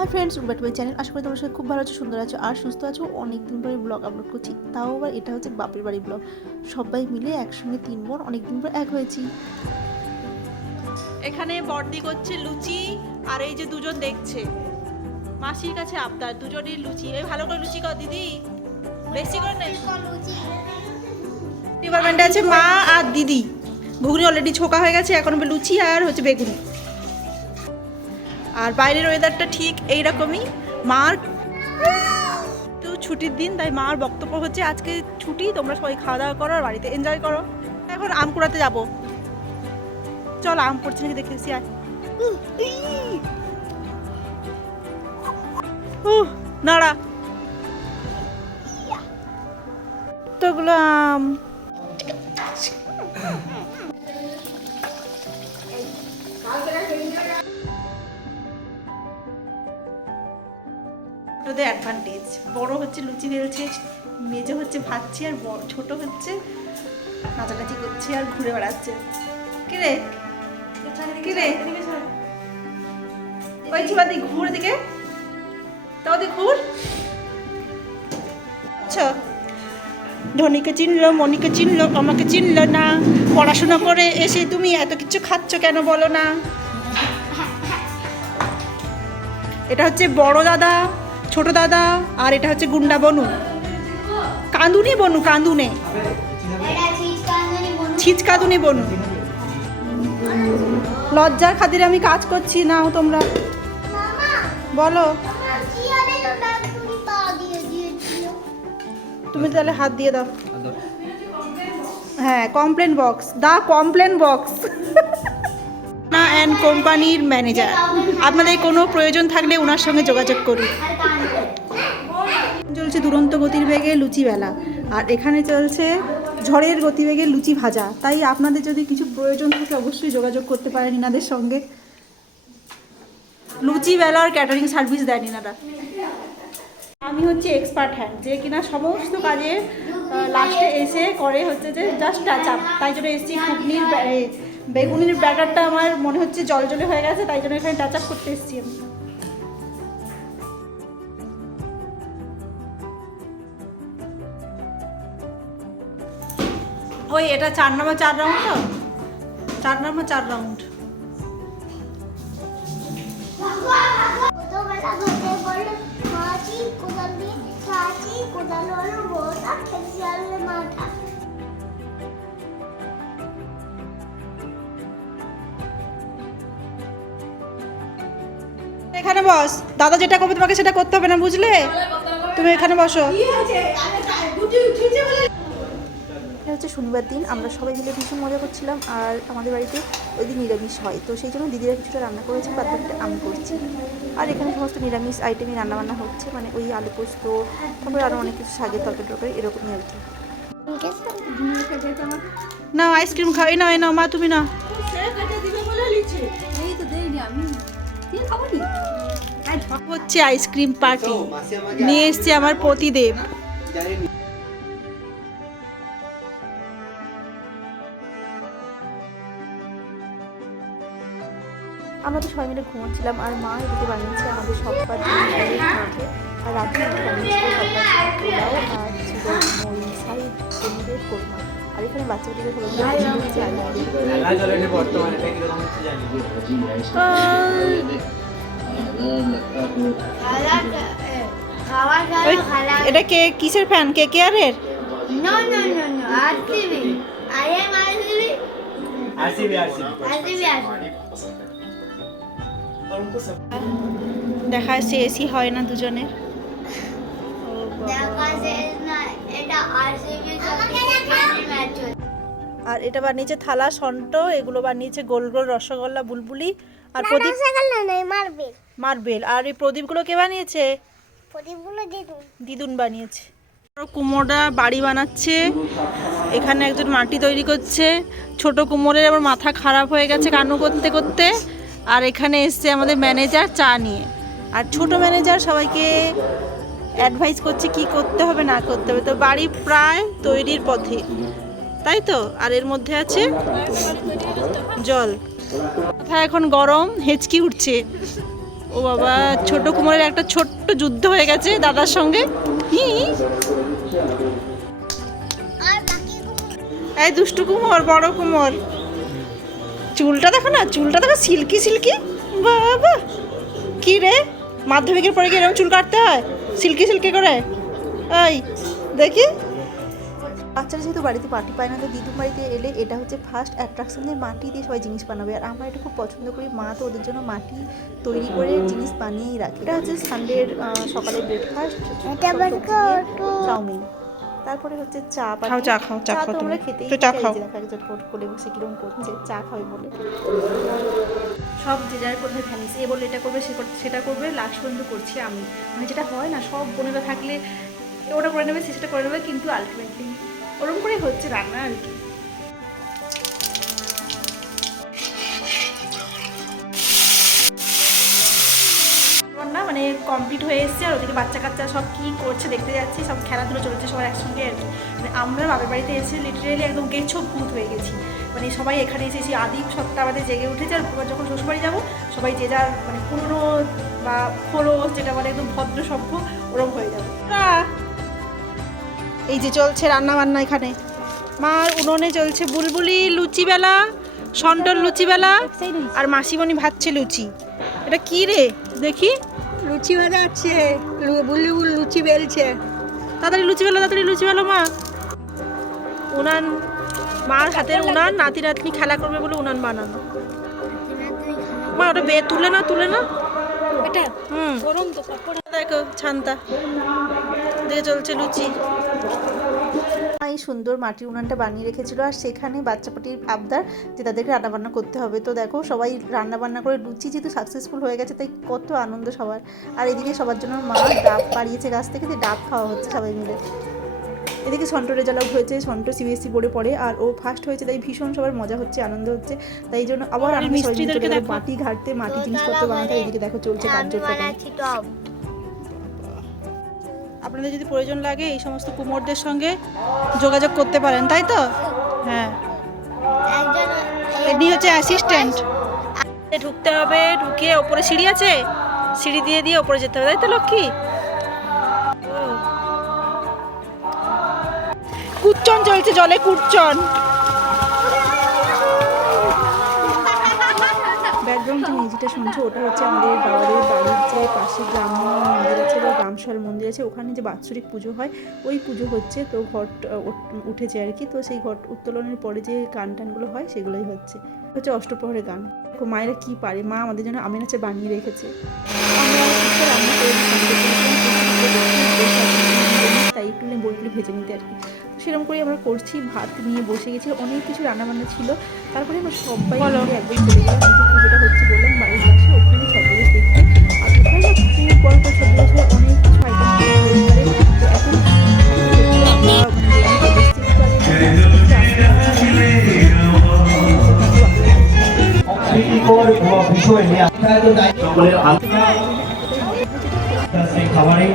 High friends, welcome to my channel. আশা করি তোমার সাথে খুব ভালো আছো, সুন্দর আছো আর সুস্থ আছো। অনেকদিন পরে ব্লগ আপলোড করছি, তাও আবার এটা হচ্ছে বাপের বাড়ি ব্লগ। সবাই মিলে একসঙ্গে 3 বোন অনেকদিন পর এক হয়েছি। এখানে বর্দি করছে লুচি, আর এই যে দুজন দেখছে মাসির কাছে আবদার, দুজনের লুচি। এই ভালো করে লুচি কর দিদি, বেশি করে নে। ডিপার্টমেন্টে আছে মা আর দিদি। ঘুগনি অলরেডি ছোকা হয়ে গেছে, এখন লুচি আর হচ্ছে বেগুনি। আর বাইরের ওয়েদারটা ঠিক এইরকমই। মার তো ছুটির দিন, তাই মার বক্তব্য হচ্ছে আজকে ছুটি, তোমরা সবাই খাওয়া দাওয়া করো আর বাড়িতে এনজয় করো। এখন আম কুড়াতে যাবো, চল আম পড়ছে নাকি দেখে এসি। আয় নাড়া তোগুলো আম। ছোটদের অ্যাডভান্টেজ, বড় হচ্ছে লুচি বেলছে, মেজে হচ্ছে ভাজছে, আর ছোট হচ্ছে নাচানাচি করছে আর ঘুরে বেড়াচ্ছে। কিরে কিরে ওই চিবাদি ঘুর দিকে, তাও দি ঘুর। আচ্ছা, ধনীকে চিনলো, মনিকে চিনলো, আমাকে চিনলো না। পড়াশোনা করে এসে তুমি এত কিছু খাচ্ছ কেন বলো না? এটা হচ্ছে বড় দাদা, ছোট দাদা, আর এটা হচ্ছে গুন্ডা বনু। কাঁদুনি বনু, কাঁদুনে ছিচকাঁদুনি বনু। লজ্জার খাতিরে আমি কাজ করছি, নাও তোমরা বলো। তুমি তাহলে হাত দিয়ে দাও। হ্যাঁ, কমপ্লেন বক্স, দা কমপ্লেন বক্স। না অ্যান্ড কোম্পানির ম্যানেজার, আপনাদের কোনো প্রয়োজন থাকলে ওনার সঙ্গে যোগাযোগ করুন। চলছে দুরন্ত গতির বেগে লুচি বেলা, আর এখানে চলছে ঝড়ের গতিবেগে লুচি ভাজা। তাই আপনাদের যদি কিছু প্রয়োজন থাকে অবশ্যই যোগাযোগ করতে পারেন ইনাদের সঙ্গে। লুচি বেলার ক্যাটারিং সার্ভিস দেন ইনারা। আমি হচ্ছে এক্সপার্ট হ্যান্ড, যে কিনা সমস্ত কাজে লাস্টে এসে করে হচ্ছে যে জাস্ট টাচ আপ। তাই জন্য এসছি ঘুগনির বেগুনির ব্যাটারটা আমার মনে হচ্ছে জলজলে হয়ে গেছে, তাই জন্য এখানে টাচ আপ করতে এসছি আমি। ওই এটা 4 নম্বর 4 রাউন্ড, তো 4 নম্বর 4 রাউন্ড। এখানে বস, দাদা যেটা করবে তোমাকে সেটা করতে হবে না, বুঝলে? তুমি এখানে বসো। এটা হচ্ছে শনিবার দিন, আমরা সবাই মিলে ভীষণ মজা করছিলাম। আর আমাদের বাড়িতে ওই দিন নিরামিষ হয়, তো সেই জন্য দিদিরা কিছুটা রান্না করেছে, বাদ বাকিটা আমি করছি। আর এখানে সমস্ত নিরামিষ আইটেমই রান্নাবান্না হচ্ছে, মানে ওই আলু পোস্ত, তারপরে আরও অনেক কিছু শাকের তরকারি এরকমই আর কি। না আইসক্রিম খাই না, না মা তুমি না। হচ্ছে আইসক্রিম পার্টি, নিয়ে এসছে আমার পতিদেব। আমরা তো সবাই মিলে ঘুমাচ্ছিলাম, আর মা এদিকে বানিয়েছে আমাদের সবার জন্য মাঠে। আর রাত্রে বানিয়েছিল সবার পোলাও আর ছিল মই সাইড পনিরের কোরমা। আর এখানে বাচ্চাটিকে সবাই এটা কে কিসের ফ্যান? কে কেয়ারের? No, no, no, no. RCB. I am RCB. RCB. RCB. দেখা শেষই হয় না দুজনের। দেখা শেষ না, এটা RCB ম্যাচ হচ্ছে। আর এটা বানিয়েছে থালা সন্ট, এগুলো বানিয়েছে গোল গোল রসগোল্লা বুলবুলি। আর প্রদীপ মার্বেল। মার্বেল। আর এই প্রদীপগুলো কে বানিয়েছে? প্রদীপগুলো দিদুন বানিয়েছে। কুমোররা বাড়ি বানাচ্ছে, এখানে একজন মাটি তৈরি করছে। ছোট কুমোরের আবার মাথা খারাপ হয়ে গেছে কান্না করতে করতে। আর এখানে এসছে আমাদের ম্যানেজার চা নিয়ে, আর ছোট ম্যানেজার সবাইকে অ্যাডভাইস করছে কি করতে হবে না করতে হবে। তো বাড়ি প্রায় তৈরির পথে, তাই তো। আর এর মধ্যে আছে জল। মাথা এখন গরম, হেঁচকি উঠছে। ও বাবা, ছোট কুমোরের একটা ছোট্ট যুদ্ধ হয়ে গেছে দাদার সঙ্গে। হি, আর বাকি এই দুষ্টু কুমোর, বড় কুমোর, চুলটা দেখো না, চুলটা দেখো, সিল্কি সিল্কি। বাবা, কি রে, মাধ্যমিকের পরে কি এরকম চুল কাটতে হয় সিল্কি সিল্কি করে? এই দেখি। বাচ্চারা যেহেতু বাড়িতে পার্টি পায় না, তো দিদুর বাড়িতে এলে এটা হচ্ছে ফার্স্ট অ্যাট্রাকশন, যে মাটি দিয়ে সবাই জিনিস বানাবে। আর আমরা এটা খুব পছন্দ করি, মা তো ওদের জন্য মাটি তৈরি করে জিনিস বানিয়েই রাখে। এটা হচ্ছে সানডের সকালের ব্রেকফাস্ট, চাউমিন, তারপরে হচ্ছে চা পাটি। খাও, চা খাও, চা খাও তো আমরা তুমি। খেতেই তো চা চাই, খাও। যে দেখো একজন করে বসে কিরকম করছে চা খাবে বলে। সব যে যার কোথায় ফ্যামিলি, এ বলে এটা করবে, সেটা করবে, লাস্ট পর্যন্ত করছি আমি। মানে যেটা হয় না, সব বোনেরা থাকলে ওটা করে নেবে, সেটা করে নেবে, কিন্তু আলটিমেটলি ওরকম করেই হচ্ছে রান্না আর কি। রান্না মানে কমপ্লিট হয়ে এসেছে, আর ওদিকে বাচ্চা কাচ্চা সব কি করছে দেখতে যাচ্ছি, সব খেলাধুলো চলছে সবার একসঙ্গে আর কি। মানে আমরা বাবার বাড়িতে এসে লিটারেলি একদম গেছো ভূত হয়ে গেছি। মানে সবাই এখানে এসেছি, আদিপ সবটা আমাদের জেগে উঠেছে। আর এবার যখন শ্বশুরবাড়ি যাবো, সবাই যে যার মানে পুরনো বা খোলস যেটা বলে একদম ভদ্র সভ্য ওরকম হয়ে যাবে। এই যে চলছে রান্না বান্না এখানে, মার উনুনে চলছে বুলবুলি লুচি বেলা, সন্টল লুচি বেলা, আর মাসিমণি ভাজছে লুচি। এটা কি রে দেখি? লুচি বানাচ্ছে, বুলবুল লুচি বেলছে। তাড়াতাড়ি লুচি বেলো, তাড়াতাড়ি লুচি বেলো মা। উনান, মার হাতের উনান, নাতি নাতনি খেলা করবে বলে উনান বানানো। মা ওটা তুলে না, তুলে না। এটা হুম, গরম তো পাপড়। দেখো ছান্তা দিয়ে চলছে লুচি। এই সুন্দর মাটির উনানটা বানিয়ে রেখেছিল, আর সেখানে বাচ্চা পাটির আবদার যে তাদেরকে রান্নাবান্না করতে হবে। তো দেখো সবাই রান্নাবান্না করে, লুচি যেহেতু সাকসেসফুল হয়ে গেছে, তাই কত আনন্দ সবার। আর এদিকে সবার জন্য মা ডাব পাড়িয়েছে গাছ থেকে, যে ডাব খাওয়া হচ্ছে সবাই মিলে। এদিকে সন্ট রেজাল্ট হয়েছে, সন্ট সিবিএসসি বোর্ডে পড়ে, আর ও ফার্স্ট হয়েছে, তাই ভীষণ সবার মজা হচ্ছে, আনন্দ হচ্ছে। তাই জন্য আবার আমি সবাই মিলে চলে গেলাম মাটি ঘাটতে, মাটি জিনিসপত্র বানাতে। এদিকে দেখো চলছে আমি কার্যক্রম। বানাচ্ছি টক। আপনাদের যদি প্রয়োজন লাগে এই সমস্ত কুমোরদের সঙ্গে যোগাযোগ করতে পারেন, তাই তো? হ্যাঁ, একজন এমনি হচ্ছে অ্যাসিস্ট্যান্ট। ঢুকতে হবে, ঢুকে ওপরে সিঁড়ি আছে, সিঁড়ি দিয়ে দিয়ে ওপরে যেতে হবে, তাই তো লক্ষ্মী? কুচ্চন চলছে জলে, কুচ্চন। ব্যাকগ্রাউন্ড যে মিউজিকটা শুনছো, ওটা হচ্ছে আমাদের বাবাদের বাড়ির যে পাশে গ্রাম্য মন্দির আছে বা গ্রামশাল মন্দির আছে, ওখানে যে বাৎসরিক পুজো হয়, ওই পুজো হচ্ছে। তো ঘট উঠেছে আর কি। তো সেই ঘট উত্তোলনের পরে যে গান টানগুলো হয়, সেগুলোই হচ্ছে অষ্টপ্রহরের গান। দেখো মায়েরা কি পারে, মা আমাদের জন্য আমের আচার বানিয়ে রেখেছে। আমরা রান্না করে তাই একটু বইগুলি ভেজে নিতে আর কি। সেরকম করে আমরা করছি, ভাত নিয়ে বসে গেছি, অনেক কিছু রান্নাবান্না ছিল। তারপরে আমরা সবাই মিলে একদম চলে গেলাম, যে পুজোটা হচ্ছে বললাম বাড়ির পাশে, ওখানে ছদ্মবেশ দেখতে। আর ওখানে না খুব গল্প ছদ্মবেশের অনেক কিছু আইটেম এখন খাবারে